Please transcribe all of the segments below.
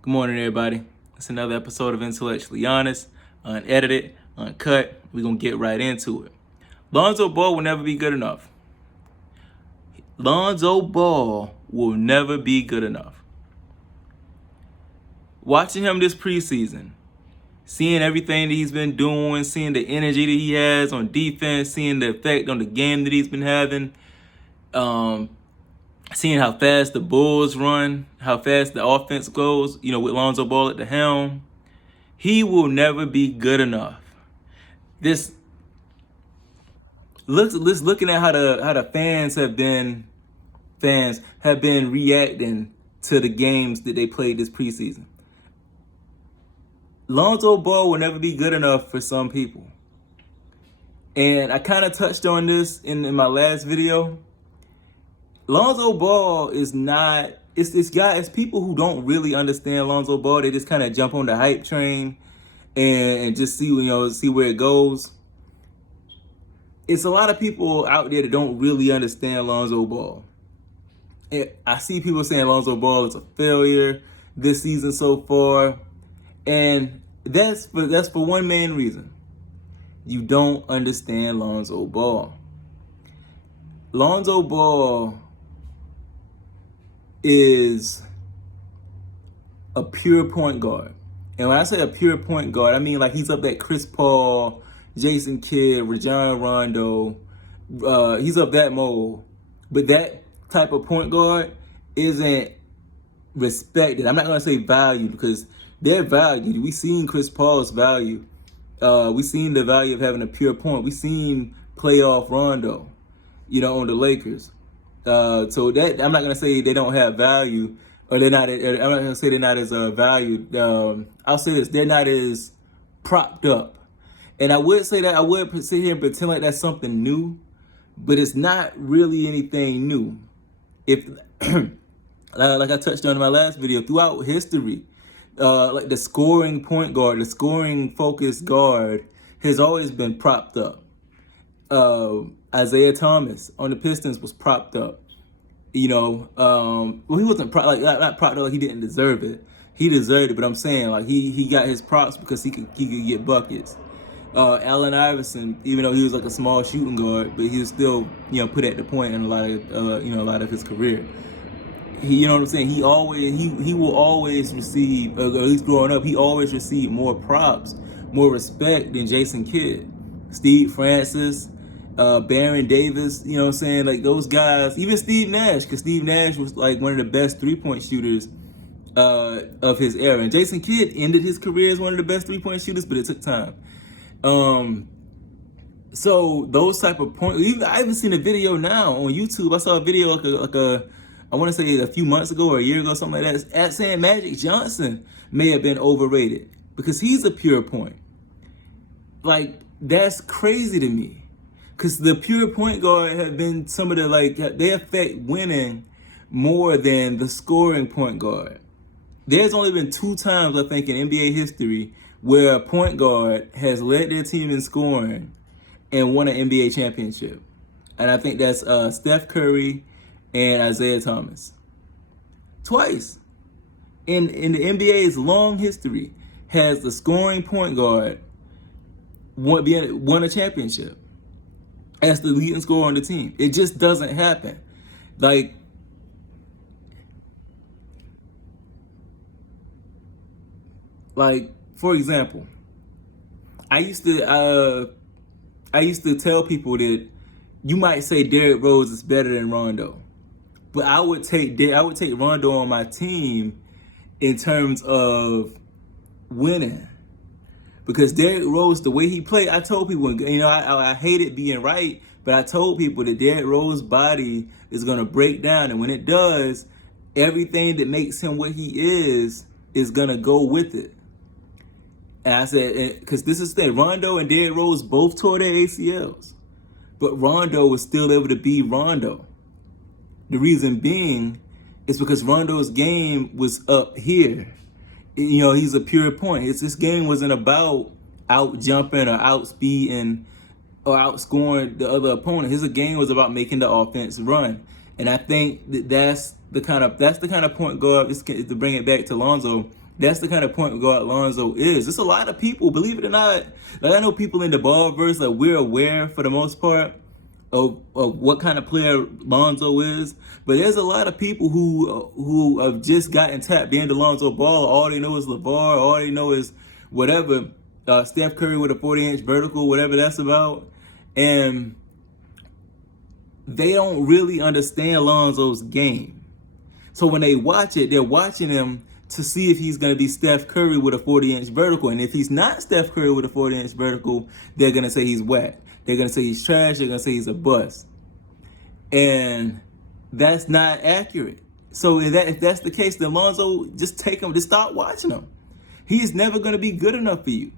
Good morning, everybody. It's another episode of Intellectually Honest, unedited, uncut. We're going to get right into it. Lonzo Ball will never be good enough. Lonzo Ball will never be good enough. Watching him this preseason, seeing everything that he's been doing, seeing the energy that he has on defense, seeing the effect on the game that he's been having, seeing how fast the Bulls run, how fast the offense goes, with Lonzo Ball at the helm, he will never be good enough. This looking at how the fans have been reacting to the games that they played this preseason. Lonzo Ball will never be good enough for some people. And I kind of touched on this in my last video. Lonzo Ball is not, it's people who don't really understand Lonzo Ball. They just kind of jump on the hype train and just see where it goes. It's a lot of people out there that don't really understand Lonzo Ball. I see people saying Lonzo Ball is a failure this season so far. And that's for one main reason. You don't understand Lonzo Ball. Lonzo Ball is a pure point guard. And when I say a pure point guard, I mean like he's up that Chris Paul, Jason Kidd, Rajon Rondo. He's up that mold. But that type of point guard isn't respected. I'm not going to say valued because they're valued. We've seen Chris Paul's value. We've seen the value of having a pure point. We've seen playoff Rondo, on the Lakers. So that I'm not going to say they don't have value or they're not. I'm not going to say they're not as valued. I'll say this: they're not as propped up. And I would say that I would sit here and pretend like that's something new, but it's not really anything new. If like I touched on in my last video, throughout history, like the scoring point guard, the scoring focused guard has always been propped up. Isaiah Thomas on the Pistons was propped up. He wasn't not propped up like he didn't deserve it. He deserved it, but I'm saying like he got his props because he could get buckets. Allen Iverson, even though he was like a small shooting guard, but he was still put at the point in a lot of his career. He will always receive, at least growing up, he always received more props, more respect than Jason Kidd, Steve Francis, Baron Davis. Like those guys, even Steve Nash, because Steve Nash was like one of the best 3-point shooters of his era, and Jason Kidd ended his career as one of the best 3-point shooters, but it took time. So those type of points. I haven't seen a video now on YouTube. I saw a video I want to say a few months ago or a year ago, something like that, at saying Magic Johnson may have been overrated because he's a pure point. Like, that's crazy to me. Because the pure point guard have been some of the, they affect winning more than the scoring point guard. There's only been 2 times, I think, in NBA history where a point guard has led their team in scoring and won an NBA championship. And I think that's Steph Curry and Isaiah Thomas. Twice. In the NBA's long history has the scoring point guard won a championship as the leading scorer on the team. It just doesn't happen. Like for example, I used to tell people that you might say Derrick Rose is better than Rondo, but I would take Rondo on my team in terms of winning, because Derrick Rose, the way he played, I told people, I hated being right, but I told people that Derrick Rose's body is gonna break down, and when it does, everything that makes him what he is gonna go with it. And I said, because this is the thing, Rondo and Derrick Rose both tore their ACLs, but Rondo was still able to be Rondo. The reason being is because Rondo's game was up here. He's a pure point. This game wasn't about out jumping or out speeding or outscoring the other opponent. His game was about making the offense run. And I think that's the kind of point guard, to bring it back to Lonzo, That's the kind of point guard Lonzo is. There's a lot of people, believe it or not. Like, I know people in the ballverse, like, we're aware for the most part of what kind of player Lonzo is, but there's a lot of people who have just gotten tapped into Lonzo Ball. All they know is LeVar. All they know is whatever, Steph Curry with a 40-inch vertical, whatever that's about, and they don't really understand Lonzo's game. So when they watch it, they're watching him to see if he's going to be Steph Curry with a 40-inch vertical. And if he's not Steph Curry with a 40-inch vertical, they're going to say he's whack. They're going to say he's trash. They're going to say he's a bust. And that's not accurate. So if that's the case, then Lonzo, just take him, just stop watching him. He's never going to be good enough for you.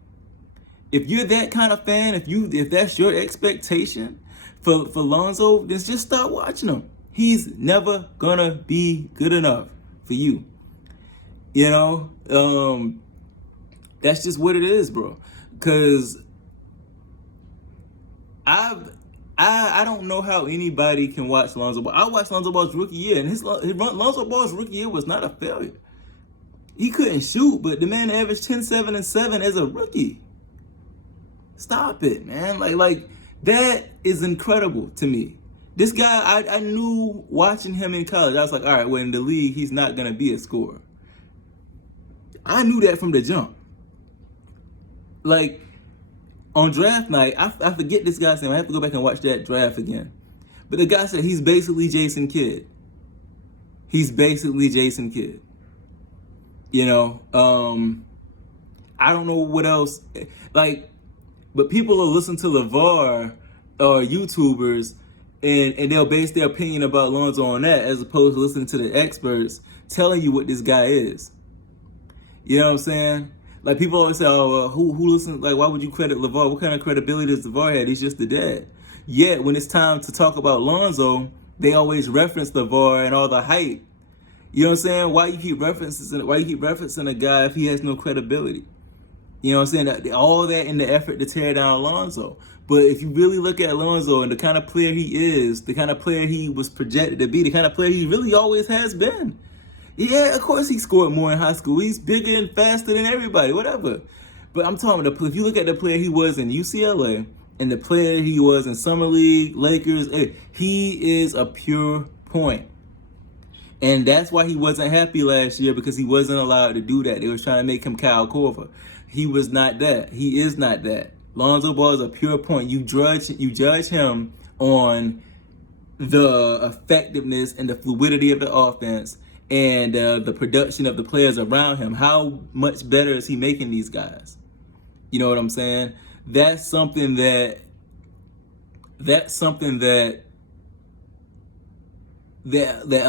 If you're that kind of fan, if that's your expectation for Lonzo, then just stop watching him. He's never going to be good enough for you. You know, that's just what it is, bro. Because I don't know how anybody can watch Lonzo Ball. I watched Lonzo Ball's rookie year, and Lonzo Ball's rookie year was not a failure. He couldn't shoot, but the man averaged 10, 7, and 7 as a rookie. Stop it, man. Like that is incredible to me. This guy, I knew watching him in college, I was like, all right, well, in the league, he's not going to be a scorer. I knew that from the jump. Like, on draft night, I forget this guy's name. I have to go back and watch that draft again. But the guy said he's basically Jason Kidd. He's basically Jason Kidd. You know, I don't know what else. Like, but people will listen to LeVar or YouTubers, and they'll base their opinion about Lonzo on that, as opposed to listening to the experts telling you what this guy is. You know what I'm saying? Like, people always say, oh, who listens? Like, why would you credit LeVar? What kind of credibility does LeVar have? He's just the dad. Yet, when it's time to talk about Lonzo, they always reference LeVar and all the hype. You know what I'm saying? Why you keep referencing a guy if he has no credibility? You know what I'm saying? All that in the effort to tear down Lonzo. But if you really look at Lonzo and the kind of player he is, the kind of player he was projected to be, the kind of player he really always has been. Yeah, of course he scored more in high school. He's bigger and faster than everybody, whatever. But I'm talking about, if you look at the player he was in UCLA and the player he was in Summer League, Lakers, he is a pure point. And that's why he wasn't happy last year, because he wasn't allowed to do that. They was trying to make him Kyle Korver. He was not that. He is not that. Lonzo Ball is a pure point. You judge him on the effectiveness and the fluidity of the offense and the production of the players around him. How much better is he making these guys? You know what I'm saying? That's something that a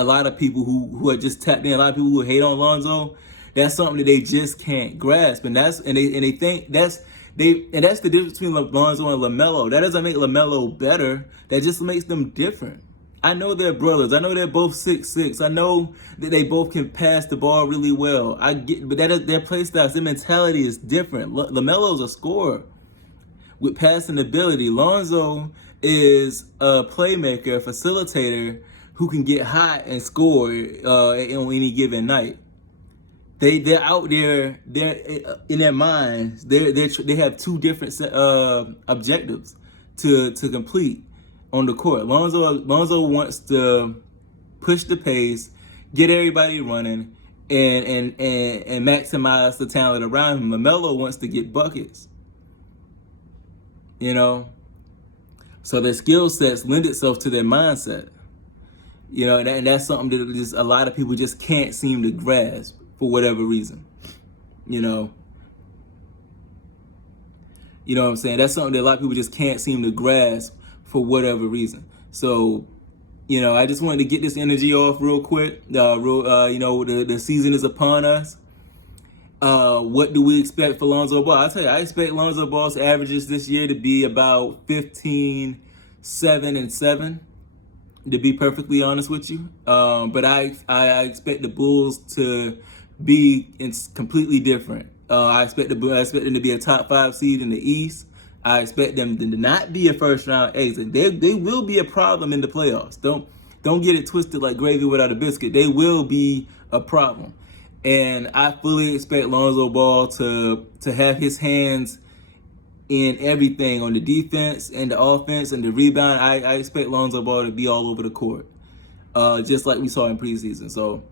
lot of people who are just tapped in, a lot of people who hate on Lonzo, that's something that they just can't grasp. And they think that's the difference between Lonzo and LaMelo. That doesn't make LaMelo better. That just makes them different. I know they're brothers. I know they're both 6'6". I know that they both can pass the ball really well. I get, but that is their play styles. Their mentality is different. LaMelo's a scorer with passing ability. Lonzo is a playmaker, a facilitator who can get hot and score on any given night. They're out there. They're in their minds. They have two different objectives to complete on the court. Lonzo wants to push the pace, get everybody running, and maximize the talent around him. LaMelo wants to get buckets. You know, so their skill sets lend itself to their mindset. You know, and that's something that just a lot of people just can't seem to grasp for whatever reason. You know what I'm saying? That's something that a lot of people just can't seem to grasp for whatever reason. So, you know, I just wanted to get this energy off real quick. You know, the season is upon us. What do we expect for Lonzo Ball? I'll tell you, I expect Lonzo Ball's averages this year to be about 15, 7, and 7. To be perfectly honest with you, but I expect the Bulls to be completely different. I expect them to be a top 5 seed in the East. I expect them to not be a first round exit. They will be a problem in the playoffs. Don't get it twisted like gravy without a biscuit. They will be a problem. And I fully expect Lonzo Ball to have his hands in everything on the defense and the offense and the rebound. I expect Lonzo Ball to be all over the court, just like we saw in preseason. So,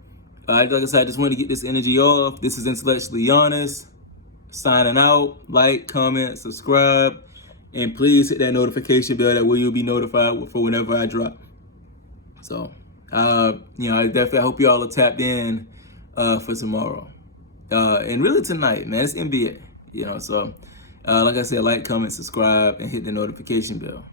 like I said, I just wanted to get this energy off. This is Intellectually Honest, signing out. Like, comment, subscribe, and please hit that notification bell. That way you'll be notified for whenever I drop. So, I definitely hope y'all are tapped in for tomorrow. And really tonight, man, it's NBA. So, like I said, like, comment, subscribe, and hit the notification bell.